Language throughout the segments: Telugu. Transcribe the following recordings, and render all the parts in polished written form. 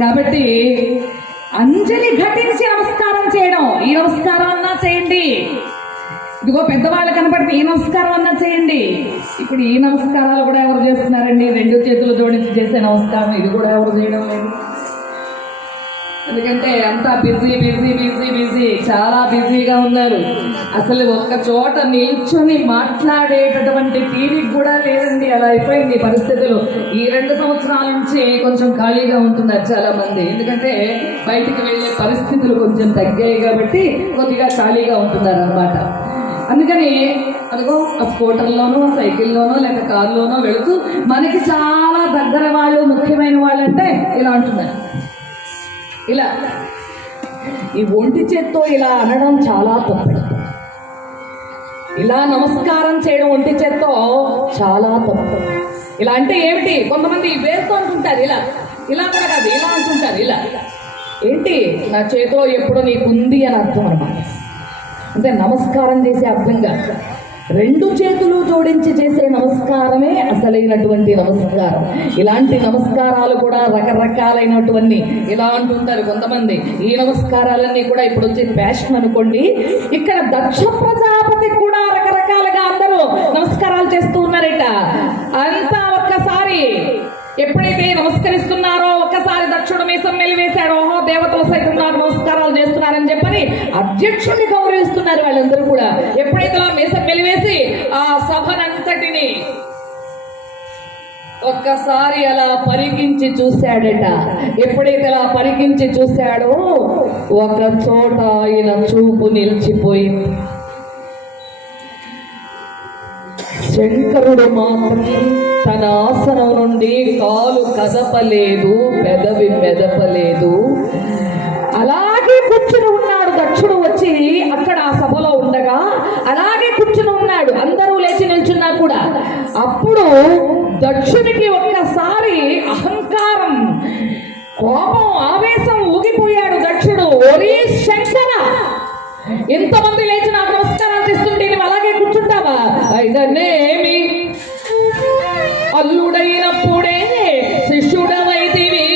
కాబట్టి అంజలి ఘటించి నమస్కారం చేయడం, ఈ నమస్కారం అన్నా చేయండి. ఇదిగో పెద్దవాళ్ళు కనపడితే ఈ నమస్కారం అన్నా చేయండి. ఇప్పుడు ఈ నమస్కారాలు కూడా ఎవరు చేస్తున్నారండి? రెండు చేతులు జోడించి చేసే నమస్కారం ఇది కూడా ఎవరు చేయడం లేదు. ఎందుకంటే అంతా బిజీ బిజీ బిజీ బిజీ, చాలా బిజీగా ఉన్నారు. అసలు ఒక్క చోట నిల్చొని మాట్లాడేటటువంటి తీరిక కూడా లేదండి. అలా అయిపోయింది పరిస్థితులు. ఈ 2 సంవత్సరాల నుంచి కొంచెం ఖాళీగా ఉంటున్నారు చాలా మంది. ఎందుకంటే బయటికి వెళ్ళే పరిస్థితులు కొంచెం తగ్గాయి కాబట్టి కొద్దిగా ఖాళీగా ఉంటున్నారు అన్నమాట. అందుకని అదిగో ఆ స్కూటర్లోనో సైకిల్లోనో లేక కారులోనో వెళుతూ మనకి చాలా దగ్గర వాళ్ళు, ముఖ్యమైన వాళ్ళు అంటే ఇలా అంటున్నారు. ఇలా ఈ ఒంటి చేత్తో ఇలా అనడం చాలా తప్పు. ఇలా నమస్కారం చేయడం ఒంటి చేత్తో చాలా తప్పు. ఇలా అంటే ఏమిటి? కొంతమంది వేస్తూ అంటుంటారు, ఇలా ఇలా కూడా కాదు, ఇలా అంటుంటారు. ఇలా ఏంటి? నా చేతిలో ఎప్పుడో నీకుంది అని అర్థం అన్నమాట. అంటే నమస్కారం చేసే అర్థంగా 2 చేతులు జోడించి చేసే నమస్కారమే అసలైనటువంటి నమస్కారం. ఇలాంటి నమస్కారాలు కూడా రకరకాలైనటువంటి ఇలా అంటుంటారు కొంతమంది. ఈ నమస్కారాలన్నీ కూడా ఇప్పుడు వచ్చే ఫ్యాషన్ అనుకోండి. ఇక్కడ దక్ష ప్రజాపతి కూడా రకరకాలుగా అందరూ నమస్కారాలు చేస్తూ ఉన్నారట. అంతా ఒక్కసారి ఎప్పుడైతే నమస్కరిస్తున్నారో ఒక్కసారి దక్షుడు మీసం మెలివేశాడు. ఓహో, దేవతలు సైతం నాకు నమస్కారాలు చేస్తున్నారని చెప్పని అధ్యక్షుడిని గౌరవిస్తున్నారు వాళ్ళందరూ కూడా. ఎప్పుడైతే మీసం మెలివేసి ఆ సభనంతటిని ఒక్కసారి అలా పరికించి చూశాడట. ఎప్పుడైతే అలా పరికించి చూశాడో ఒక చోట ఆయన చూపు నిలిచిపోయింది. శంకరుడు మాత్రం తన ఆసనం నుండి కాలు కదపలేదు, పెదవి మెదపలేదు. అలాగే కూర్చుని ఉన్నాడు. దక్షుడు వచ్చి అక్కడ ఆ సభలో ఉండగా అలాగే కూర్చుని ఉన్నాడు. అందరూ లేచి నిల్చున్నా కూడా. అప్పుడు దక్షుడికి ఒక్కసారి అహంకారం, కోపం, ఆవేశం ఊగిపోయాడు దక్షుడు. ఒరే శంకర, ఎంతమంది లేచి నాకు నమస్కారాలు చేస్తుంటే నువ్వు అలాగే కూర్చుంటావా? అయితేనేమి అల్లుడైనప్పుడే శిష్యుడవైతివి,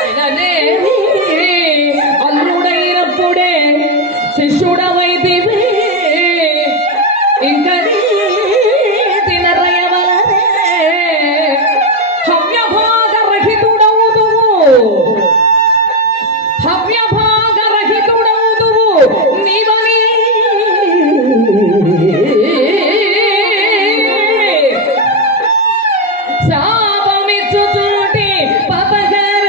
అయితేనేమి అల్లుడైనప్పుడే శిష్యుడవైతివి, ఇంకా తినరయవలనే హవ్యభాగరహితుడవుదువు, హవ్యభాగరహితుడవుదువు నీవని శాపమిచ్చుచుంటి పాపకర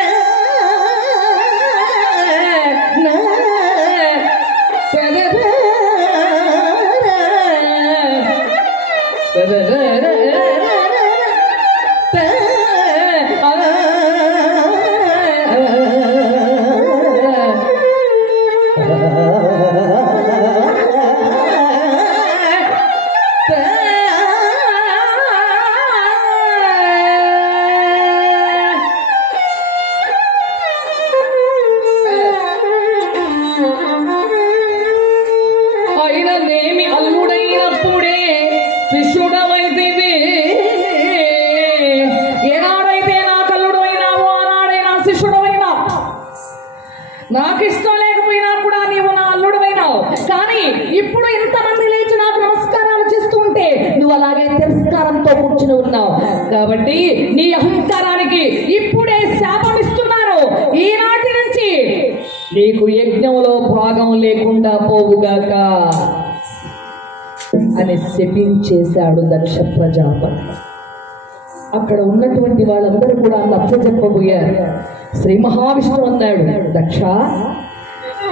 అయిననేమి అల్లుడైనప్పుడే శిష్యుడవైతివి, ఏనాడైతే నా కల్లుడు అయినావో ఆనాడే నా శిష్యుడు అయినావు. నాకు ఇష్టం లేకపోయినా కూడా నీవు నా అల్లుడు అయినావు. కానీ ఇప్పుడు ఇంతమంది లేచి నాకు నమస్కారాలు చేస్తూ ఉంటే నువ్వు అలాగే తిరస్కారంతో కూర్చుని ఉన్నావు. కాబట్టి నీ అహంకారానికి ఇప్పుడే శాపం ఇస్తున్నాను. ఈనాటి నుంచి నీకు యజ్ఞంలో భాగం లేకుండా పోవుగాక అని శపించేశాడు దక్ష ప్రజాపతి. అక్కడ ఉన్నటువంటి వాళ్ళందరూ కూడా నచ్చ చెప్పబోయారు. శ్రీ మహావిష్ణువు అన్నాడు, దక్ష,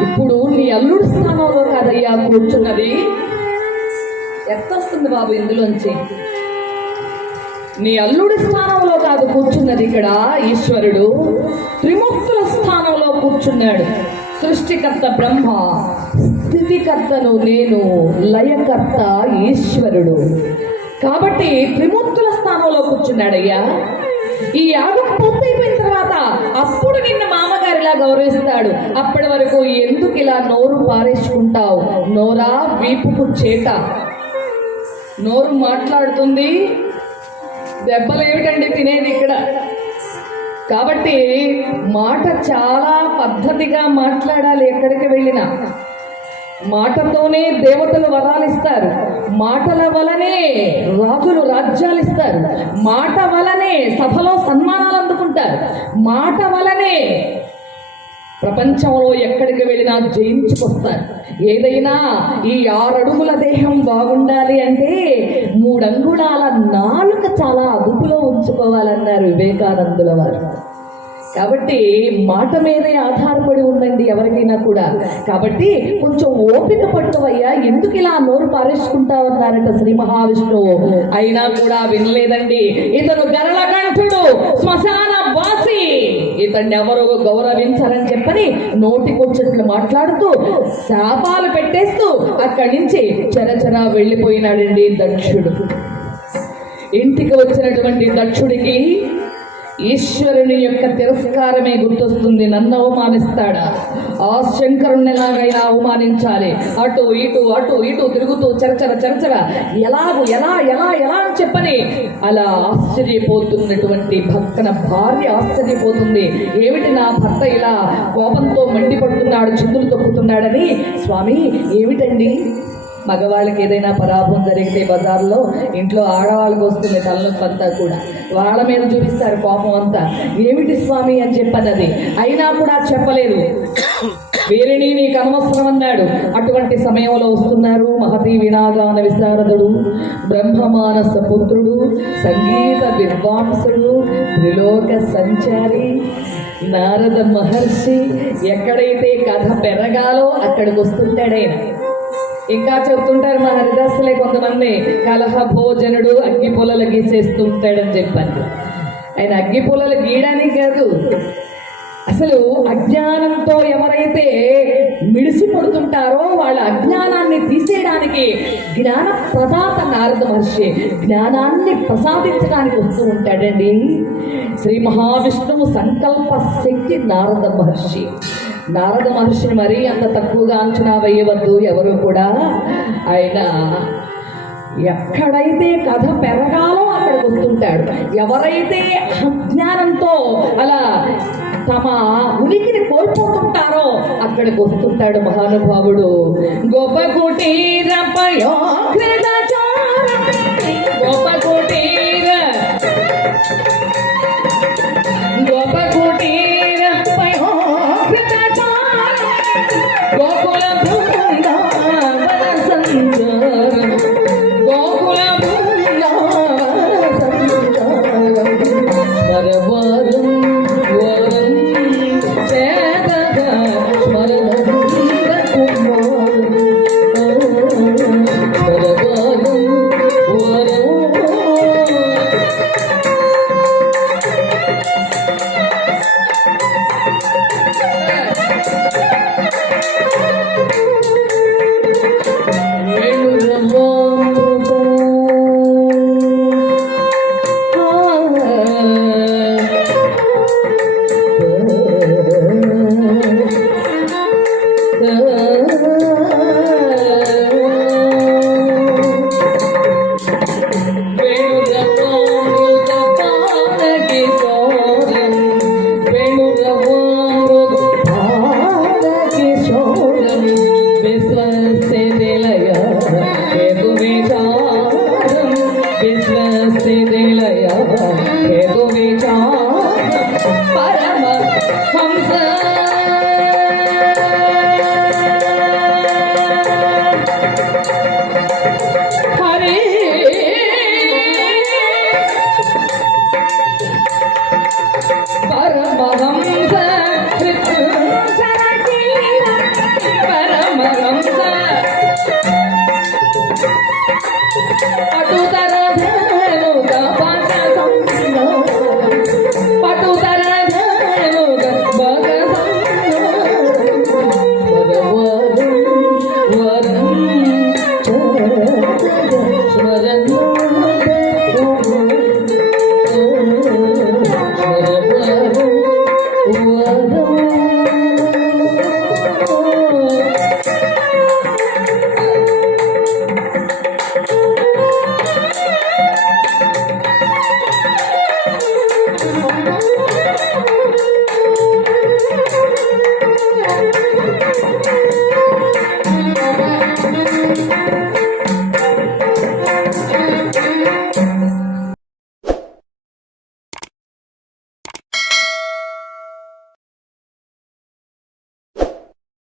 ఇప్పుడు నీ అల్లుడి స్థానంలో కాదయ్యా కూర్చున్నది. ఎత్తొస్తుంది బాబు ఇందులోంచి. నీ అల్లుడి స్థానంలో కాదు కూర్చున్నది ఇక్కడ ఈశ్వరుడు, త్రిమూర్తుల స్థానంలో కూర్చున్నాడు. సృష్టికర్త బ్రహ్మ, స్థితికర్తను నేను, లయకర్త ఈశ్వరుడు. కాబట్టి త్రిమూర్తుల స్థానంలో కూర్చున్నాడయ్యా. ఈ యాగం పూర్తయిపోయిన తర్వాత అప్పుడు నిన్ను మామగారిలా గౌరవిస్తాడు. అప్పటి వరకు ఎందుకు ఇలా నోరు పారేసుకుంటావు? నోరా వీపుకు చేట, నోరు మాట్లాడుతుంది, దెబ్బలు ఏమిటండి తినేది ఇక్కడ. కాబట్టి మాట చాలా పద్ధతిగా మాట్లాడాలి. ఎక్కడికి వెళ్ళినా మాటతోనే దేవతలు వరాలు ఇస్తారు, మాటల వలనే రాజులు రాజ్యాలు ఇస్తారు, మాట వలనే సభలో సన్మానాలు అందుకుంటారు, మాట వలనే ప్రపంచంలో ఎక్కడికి వెళ్ళినా జయించుకొస్తారు. ఏదైనా ఈ 6 అడుగుల దేహం బాగుండాలి అంటే 3 అంగుళాల నాలుక చాలా అదుపులో ఉంచుకోవాలన్నారు వివేకానందుల వారు. కాబట్టి మాట మీదే ఆధారపడి ఉందండి ఎవరికైనా కూడా. కాబట్టి కొంచెం ఓపిక పట్టువయ్యా, ఎందుకు ఇలా నోరు పారేసుకుంటావన్నారట శ్రీ మహావిష్ణువు. అయినా కూడా వినలేదండి. ఇతను గరళకంఠుడు, శ్మశాన వాసి, ఇతన్ని ఎవరు గౌరవించారని చెప్పని నోటికొచ్చినట్లు మాట్లాడుతూ శాపాలు పెట్టేస్తూ అక్కడి నుంచి చరచరా వెళ్ళిపోయినాడండి దక్షుడు. ఇంటికి వచ్చినటువంటి దక్షుడికి ఈశ్వరుని యొక్క తిరస్కారమే గుర్తొస్తుంది. నన్ను అవమానిస్తాడా, ఆ శంకరుణ్ణి ఎలాగైనా అవమానించాలి. అటు ఇటు తిరుగుతూ చరచర ఎలా అని చెప్పని అలా ఆశ్చర్యపోతున్నటువంటి భక్తన భార్య ఆశ్చర్యపోతుంది. ఏమిటి నా భర్త ఇలా కోపంతో మండిపడుతున్నాడు, చిందులు తొక్కుతున్నాడని. స్వామి ఏమిటండి, మగవాళ్ళకి ఏదైనా పరాభం జరిగితే బజార్లో ఇంట్లో ఆడవాళ్ళకి వస్తుంది తలనొప్పి అంతా కూడా, వాళ్ళ మీద చూపిస్తారు కోపం అంతా. ఏమిటి స్వామి అని చెప్పన్నది. అయినా కూడా చెప్పలేదు. వీరిని నీకు అనవసరం అన్నాడు. అటువంటి సమయంలో వస్తున్నారు మహతి వినాగాన విశారదుడు, బ్రహ్మమానస పుత్రుడు, సంగీత విద్వాంసుడు, త్రిలోక సంచారి నారద మహర్షి. ఎక్కడైతే కథ పెరగాలో అక్కడికి వస్తుంటాడైనా. ఇంకా చెప్తుంటారు మా హరిదాసులే కొంతమంది, కలహ భోజనుడు అగ్గి పొలలు గీసేస్తూ ఉంటాడని చెప్పారు. ఆయన అగ్గి పొలలు గీయడానికి కాదు, అసలు అజ్ఞానంతో ఎవరైతే మిడిసి పడుతుంటారో వాళ్ళ అజ్ఞానాన్ని తీసేయడానికి జ్ఞాన ప్రదాత నారద మహర్షి జ్ఞానాన్ని ప్రసాదించడానికి వస్తూ ఉంటాడండి. శ్రీ మహావిష్ణువు సంకల్ప శక్తి నారద మహర్షి. నారద మహర్షిని మరీ అంత తక్కువగా అంచనా వేయవద్దు ఎవరు కూడా. ఆయన ఎక్కడైతే కథ పెరగాలో అక్కడికి వస్తుంటాడు. ఎవరైతే అజ్ఞానంతో అలా తమ ఉనికిని కోల్పోతుంటారో అక్కడికి వస్తుంటాడు మహానుభావుడు. గొప్ప కుటీర గొప్ప